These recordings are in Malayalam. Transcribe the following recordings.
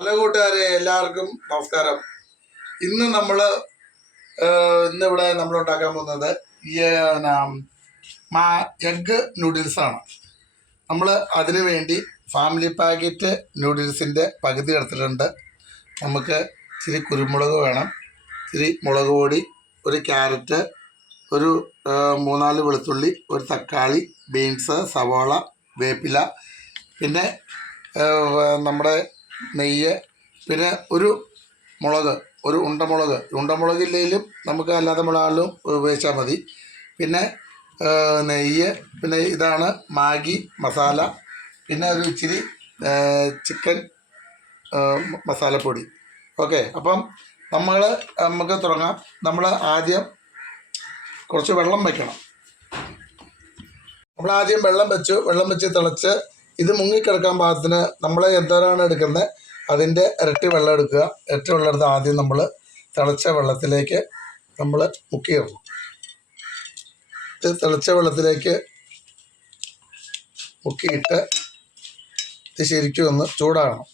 ഹലോ കൂട്ടുകാരെ, എല്ലാവർക്കും നമസ്കാരം. ഇന്നിവിടെ നമ്മൾ ഉണ്ടാക്കാൻ പോകുന്നത് എഗ്ഗ് നൂഡിൽസാണ്. നമ്മൾ അതിനു വേണ്ടി ഫാമിലി പാക്കറ്റ് നൂഡിൽസിൻ്റെ പകുതി എടുത്തിട്ടുണ്ട്. നമുക്ക് ഇച്ചിരി കുരുമുളക് വേണം, ഇച്ചിരി മുളക് പൊടി, ഒരു ക്യാരറ്റ്, ഒരു 3-4 വെളുത്തുള്ളി, ഒരു തക്കാളി, ബീൻസ്, സവാള, വേപ്പില, പിന്നെ നമ്മുടെ നെയ്യ്, പിന്നെ ഒരു മുളക്, ഒരു ഉണ്ടമുളകില്ലെങ്കിലും നമുക്ക് അല്ലാതെ മുളകാലും ഉപയോഗിച്ചാൽ മതി. പിന്നെ നെയ്യ്, പിന്നെ ഇതാണ് മാഗി മസാല, പിന്നെ ഒരു ഇച്ചിരി ചിക്കൻ മസാലപ്പൊടി. ഓക്കെ, അപ്പം നമുക്ക് തുടങ്ങാം. നമ്മൾ ആദ്യം കുറച്ച് വെള്ളം വയ്ക്കണം. നമ്മളാദ്യം വെള്ളം വെച്ച് തിളച്ച് ഇത് മുങ്ങിക്കിടക്കാൻ പാകത്തിന് നമ്മൾ എന്തോരാണ് എടുക്കുന്നത് അതിൻ്റെ ഇരട്ടി വെള്ളം എടുക്കുക. ഇരട്ടി വെള്ളം എടുത്ത് ആദ്യം നമ്മൾ തിളച്ച വെള്ളത്തിലേക്ക് നമ്മൾ മുക്കിയിടണം. ഇത് തിളച്ച വെള്ളത്തിലേക്ക് മുക്കിയിട്ട് ഇത് ശരിക്കും ഒന്ന് ചൂടാകണം.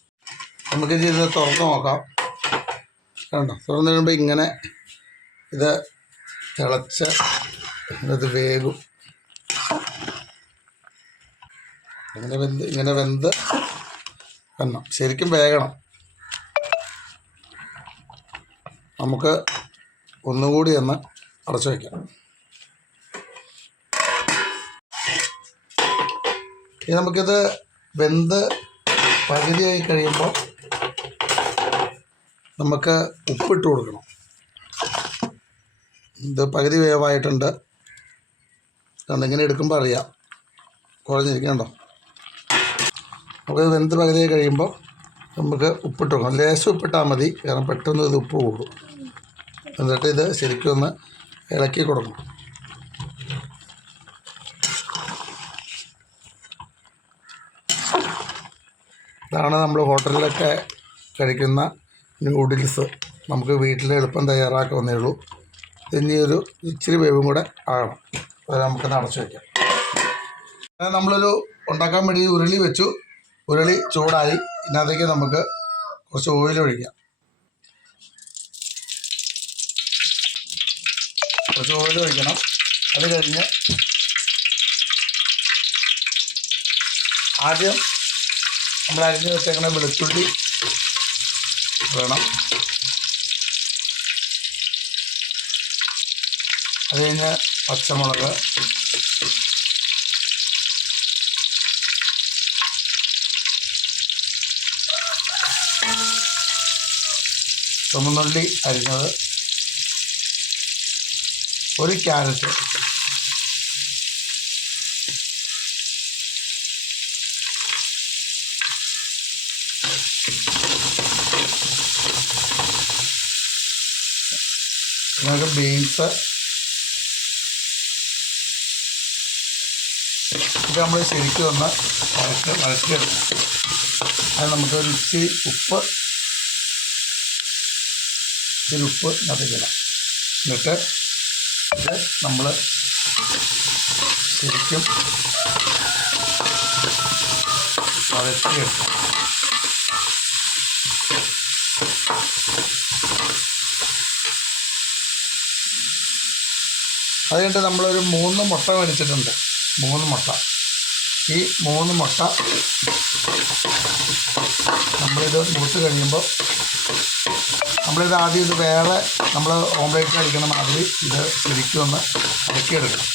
നമുക്കിത് ഇതിനെ തുറന്ന് നോക്കാം. കണ്ടോ, തുറന്നു കഴിയുമ്പോൾ ഇങ്ങനെ ഇത് തിളച്ച് ഇത് വേകും. ഇങ്ങനെ വെന്ത് വരണം, ശരിക്കും വേകണം. നമുക്ക് ഒന്നുകൂടി ഒന്ന് അടച്ചു വയ്ക്കാം. ഇനി നമുക്കിത് വെന്ത് പകുതിയായി കഴിയുമ്പോൾ നമുക്ക് ഉപ്പിട്ട് കൊടുക്കണം. ഇത് പകുതി വേവായിട്ടുണ്ട്. ഇങ്ങനെ എടുക്കുമ്പോൾ അറിയാം, കുഴഞ്ഞിരിക്കണ്ടോ. നമുക്ക് വെന്ത് പകുതിയായി കഴിയുമ്പോൾ നമുക്ക് ഉപ്പിട്ട് കൊടുക്കണം. ലേശം ഉപ്പിട്ടാൽ മതി, കാരണം പെട്ടെന്ന് ഇത് ഉപ്പ് കൂടും. എന്നിട്ട് ഇത് ശരിക്കും ഒന്ന് ഇളക്കി കൊടുക്കണം. ഇതാണ് നമ്മൾ ഹോട്ടലിലൊക്കെ കഴിക്കുന്ന നൂഡിൽസ്. നമുക്ക് വീട്ടിൽ എളുപ്പം തയ്യാറാക്കാവുന്നേ ഉള്ളൂ. ഇനി ഒരു ഇച്ചിരി വേവും കൂടെ ആകണം. അത് നമുക്കൊന്ന് അടച്ചു വയ്ക്കാം. നമ്മളൊരു ഉണ്ടാക്കാൻ വേണ്ടി ഉരുളി വെച്ചു. ഉരുളി ചൂടായി. ഇതിനകത്തേക്ക് നമുക്ക് കുറച്ച് ഓയിൽ ഒഴിക്കാം. കുറച്ച് ഓയിൽ ഒഴിക്കണം. അത് കഴിഞ്ഞ് ആദ്യം നമ്മൾ അരിഞ്ഞ് വെച്ചേക്കുന്ന വെളുത്തുള്ളി വേണം. അത് കഴിഞ്ഞ് പച്ചമുളക്, ചുമന്നുള്ളി അരിഞ്ഞത്, ഒരു ക്യാരറ്റ്, നമുക്ക് ബീൻസ്. ഇത് നമ്മൾ ശരിക്കും ഒന്ന് വഴറ്റിയെടുക്കും. അത് നമുക്ക് ഒരു ഇച്ചിരി ഉപ്പ് നട്ടിക്കണം. എന്നിട്ട് ഇത് നമ്മൾ ശരിക്കും വഴറ്റിയെടുക്കും. അത് കഴിഞ്ഞിട്ട് നമ്മളൊരു 3 മുട്ട മേടിച്ചിട്ടുണ്ട്. 3 മുട്ട. ഈ 3 മുട്ട നമ്മളിത് മൂത്ത് കഴിയുമ്പോൾ നമ്മളിത് ആദ്യം ഇത് വേറെ നമ്മൾ ഓംലേറ്റ് അടിക്കണം മാതിരി ഇത് ശരിക്കും ഒന്ന് ഇളക്കിയെടുക്കണം.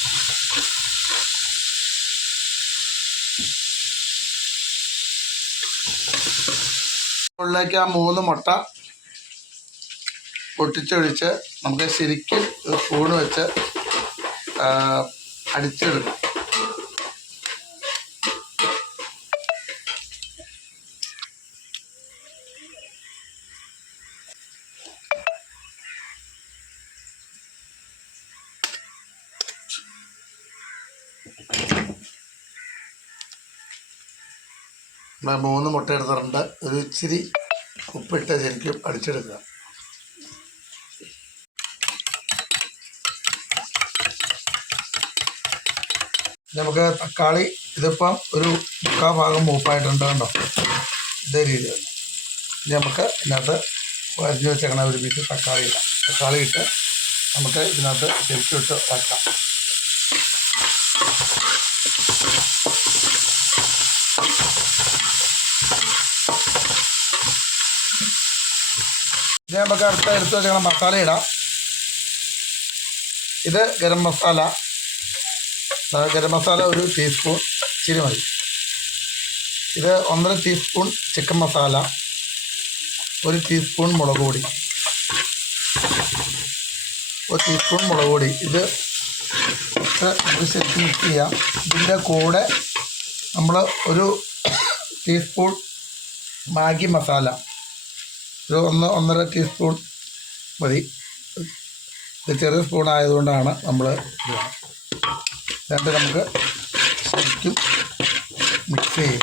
ഉള്ളിലേക്ക് ആ 3 മുട്ട പൊട്ടിച്ചൊഴിച്ച് നമുക്ക് ശരിക്കും സ്പൂണ് വെച്ച് അടിച്ചെടുക്കും. നമ്മൾ 3 മുട്ട എടുത്തിട്ടുണ്ട്. ഒരു ഇച്ചിരി ഉപ്പിട്ട് ശരിക്കും അടിച്ചെടുക്കുക. നമുക്ക് തക്കാളി ഇതിപ്പം ഒരു 3/4 ഭാഗം മൂപ്പായിട്ടുണ്ട്. കണ്ടോ, ഇതേ രീതിയാണ്. ഇനി നമുക്ക് ഇതിനകത്ത് അരിഞ്ഞ് വെച്ചേക്കണ ഒരു പീസ് തക്കാളി ഇടാം. തക്കാളി ഇട്ട് നമുക്ക് ഇതിനകത്ത് ശരിക്കും ഇട്ട് വയ്ക്കാം. ഇനി നമുക്ക് എടുത്ത് വെച്ചേക്കണ മസാല ഇടാം. ഇത് ഗരം മസാല. ഗരം മസാല ഒരു ടീസ്പൂൺ ഇച്ചിരി മതി. ഇത് 1.5 ടീസ്പൂൺ ചിക്കൻ മസാല, 1 ടീസ്പൂൺ മുളക് പൊടി, 1 ടീസ്പൂൺ മുളക് പൊടി. ഇത് ശരിക്കും മിക്സ് ചെയ്യാം. ഇതിൻ്റെ കൂടെ നമ്മൾ ഒരു ടീസ്പൂൺ മാഗി മസാല, ഒരു 1.5 ടീസ്പൂൺ മതി. ഇത് ചെറിയ സ്പൂൺ ആയതുകൊണ്ടാണ് നമ്മൾ എന്നിട്ട് നമുക്ക് ശരിക്കും മിക്സ് ചെയ്യും.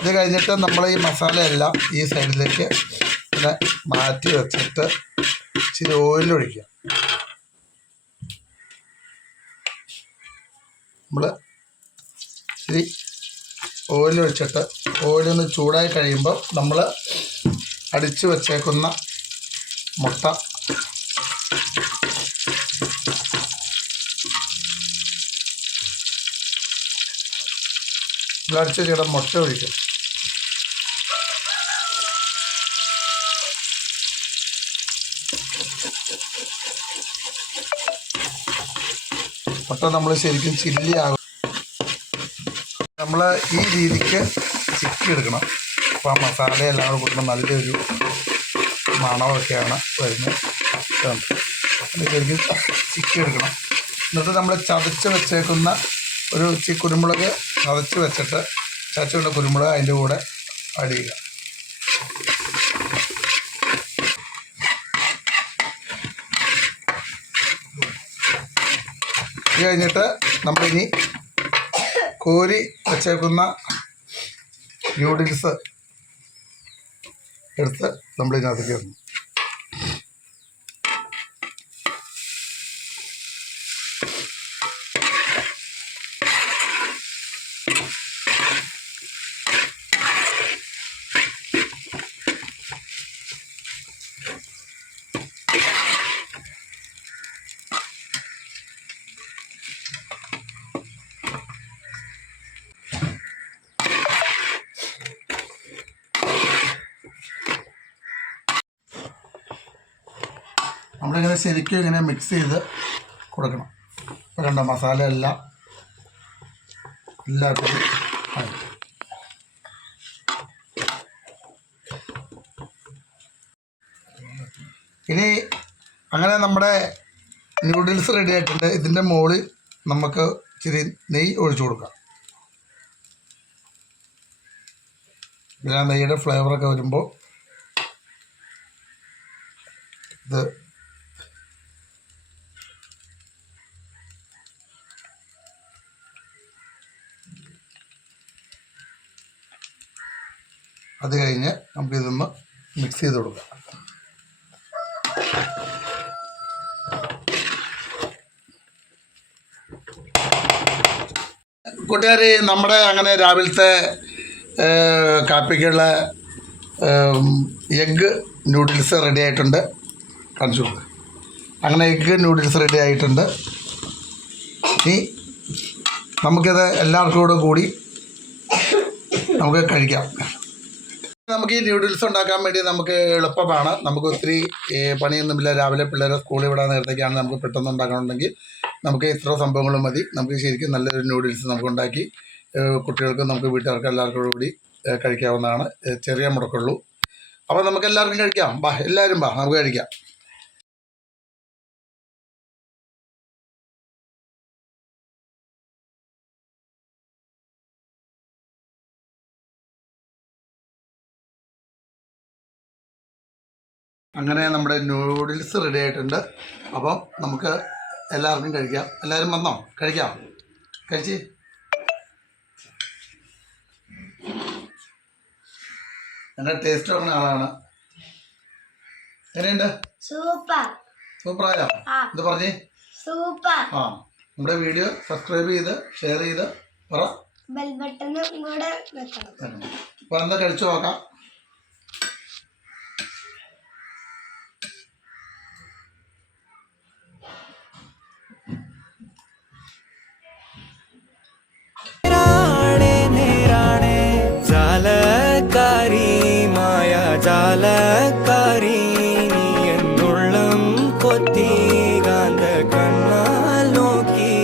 ഇത് കഴിഞ്ഞിട്ട് നമ്മൾ ഈ മസാലയെല്ലാം ഈ സൈഡിലേക്ക് ഇങ്ങനെ മാറ്റി വെച്ചിട്ട് ഇച്ചിരി ഓയിലൊഴിക്കുക. നമ്മൾ ഇച്ചിരി ഓയിലൊഴിച്ചിട്ട് ഓയിലൊന്ന് ചൂടായി കഴിയുമ്പോൾ നമ്മൾ അടിച്ചു വച്ചേക്കുന്ന മുട്ട അടിച്ച ചേട്ട മുട്ട ഒഴിക്കും. മുട്ട നമ്മൾ ശരിക്കും ചില്ലി ആകും. നമ്മൾ ഈ രീതിക്ക് ചിക്കി എടുക്കണം. അപ്പോൾ ആ മസാലയെല്ലാം കൂടെ കൂട്ടുമ്പോൾ നല്ലൊരു മണമൊക്കെയാണ് വരുന്നത്. ശരിക്കും ചിക്കി എടുക്കണം. എന്നിട്ട് നമ്മൾ ചതച്ച് വെച്ചേക്കുന്ന ഒരു കുരുമുളക് ചതച്ച് വെച്ചിട്ട് ചതച്ചുകൊണ്ട് കുരുമുളക് അതിൻ്റെ കൂടെ ആഡ് ചെയ്യുക. ഇത് കഴിഞ്ഞിട്ട് നമ്മളിനി കോരി വെച്ചേക്കുന്ന ന്യൂഡിൽസ് എടുത്ത് നമ്മളിതിനകത്തേക്ക് ഇടണം. നമ്മളിങ്ങനെ ശരിക്കും ഇങ്ങനെ മിക്സ് ചെയ്ത് കൊടുക്കണം. ഇപ്പോൾ കണ്ട മസാല എല്ലാം എല്ലാത്തിലും ആയി. ഇനി അങ്ങനെ നമ്മുടെ ന്യൂഡിൽസ് റെഡി ആയിട്ടുണ്ട്. ഇതിൻ്റെ മുകളിൽ നമുക്ക് ഇച്ചിരി നെയ്യ് ഒഴിച്ചു കൊടുക്കാം. ഇതിന് നെയ്യുടെ ഫ്ലേവറൊക്കെ വരുമ്പോൾ ഇത് അത് കഴിഞ്ഞ് നമുക്കിതൊന്ന് മിക്സ് ചെയ്ത് കൊടുക്കാം. കൂട്ടുകാർ, നമ്മുടെ അങ്ങനെ രാവിലത്തെ കാപ്പിക്കുള്ള എഗ്ഗ് നൂഡിൽസ് റെഡി ആയിട്ടുണ്ട്. കാണിച്ചു കൊടുക്കുക. അങ്ങനെ എഗ്ഗ് നൂഡിൽസ് റെഡി ആയിട്ടുണ്ട്. ഇനി നമുക്കിത് എല്ലാവർക്കും കൂടി നമുക്ക് കഴിക്കാം. നമുക്ക് ഈ ന്യൂഡിൽസ് ഉണ്ടാക്കാൻ വേണ്ടി നമുക്ക് എളുപ്പമാണ്. നമുക്ക് ഒത്തിരി പണിയൊന്നുമില്ല. രാവിലെ പിള്ളേരെ സ്കൂളിൽ വിടാൻ നേരത്തേക്കാണ് നമുക്ക് പെട്ടെന്ന് ഉണ്ടാക്കണമെന്നുണ്ടെങ്കിൽ നമുക്ക് ഇത്ര സംഭവങ്ങളും മതി. നമുക്ക് ശരിക്കും നല്ലൊരു ന്യൂഡിൽസ് നമുക്ക് ഉണ്ടാക്കി കുട്ടികൾക്കും നമുക്ക് വീട്ടുകാർക്ക് എല്ലാവർക്കും കൂടി കഴിക്കാവുന്നതാണ്. ചെറിയ മുടക്കുള്ളൂ. അപ്പോൾ നമുക്ക് എല്ലാവർക്കും കഴിക്കാം. എല്ലാവരും നമുക്ക് കഴിക്കാം. അങ്ങനെ നമ്മുടെ നൂഡിൽസ് റെഡി ആയിട്ടുണ്ട്. അപ്പം നമുക്ക് എല്ലാവർക്കും കഴിക്കാം. എല്ലാവരും വന്നോ? കഴിക്കാം. കഴിച്ച് എൻ്റെ ടേസ്റ്റ് പറഞ്ഞ ആളാണ്. എങ്ങനെയുണ്ട്? സൂപ്പർ. സൂപ്പറായോ? ഇത് പറഞ്ഞേ. സൂപ്പർ. നമ്മുടെ വീഡിയോ സബ്സ്ക്രൈബ് ചെയ്ത് ഷെയർ ചെയ്ത് പറ ബെൽ ബട്ടണും കൂടെ വെക്കണം. അപ്പോൾ എന്താ കഴിച്ചു നോക്കാം. ജാലക്കാരി എന്നുള്ളം കൊത്തി കാന്ത കണ്ണാൽ നോക്കി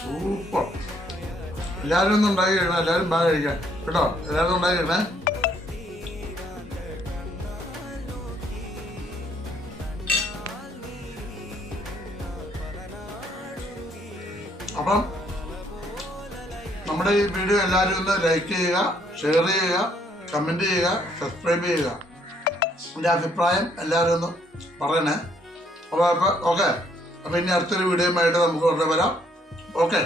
സൂപ്പർ. എല്ലാവരും ഒന്നും ഉണ്ടാക്കി കഴിക്കണം. എല്ലാവരും ബാഗ് കഴിക്കാൻ കേട്ടോ. എല്ലാവരും ഉണ്ടാക്കി കഴിക്കണേ. അപ്പം നമ്മുടെ ഈ വീഡിയോ എല്ലാവരും ഒന്ന് ലൈക്ക് ചെയ്യുക, ഷെയർ ചെയ്യുക, കമൻറ്റ് ചെയ്യുക, സബ്സ്ക്രൈബ് ചെയ്യുക. എൻ്റെ അഭിപ്രായം എല്ലാവരും ഒന്ന് പറയണേ. അപ്പോൾ ഓക്കെ. അപ്പോൾ ഇനി അടുത്തൊരു വീഡിയോയുമായിട്ട് നമുക്ക് ഉടനെ വരാം. ഓക്കെ.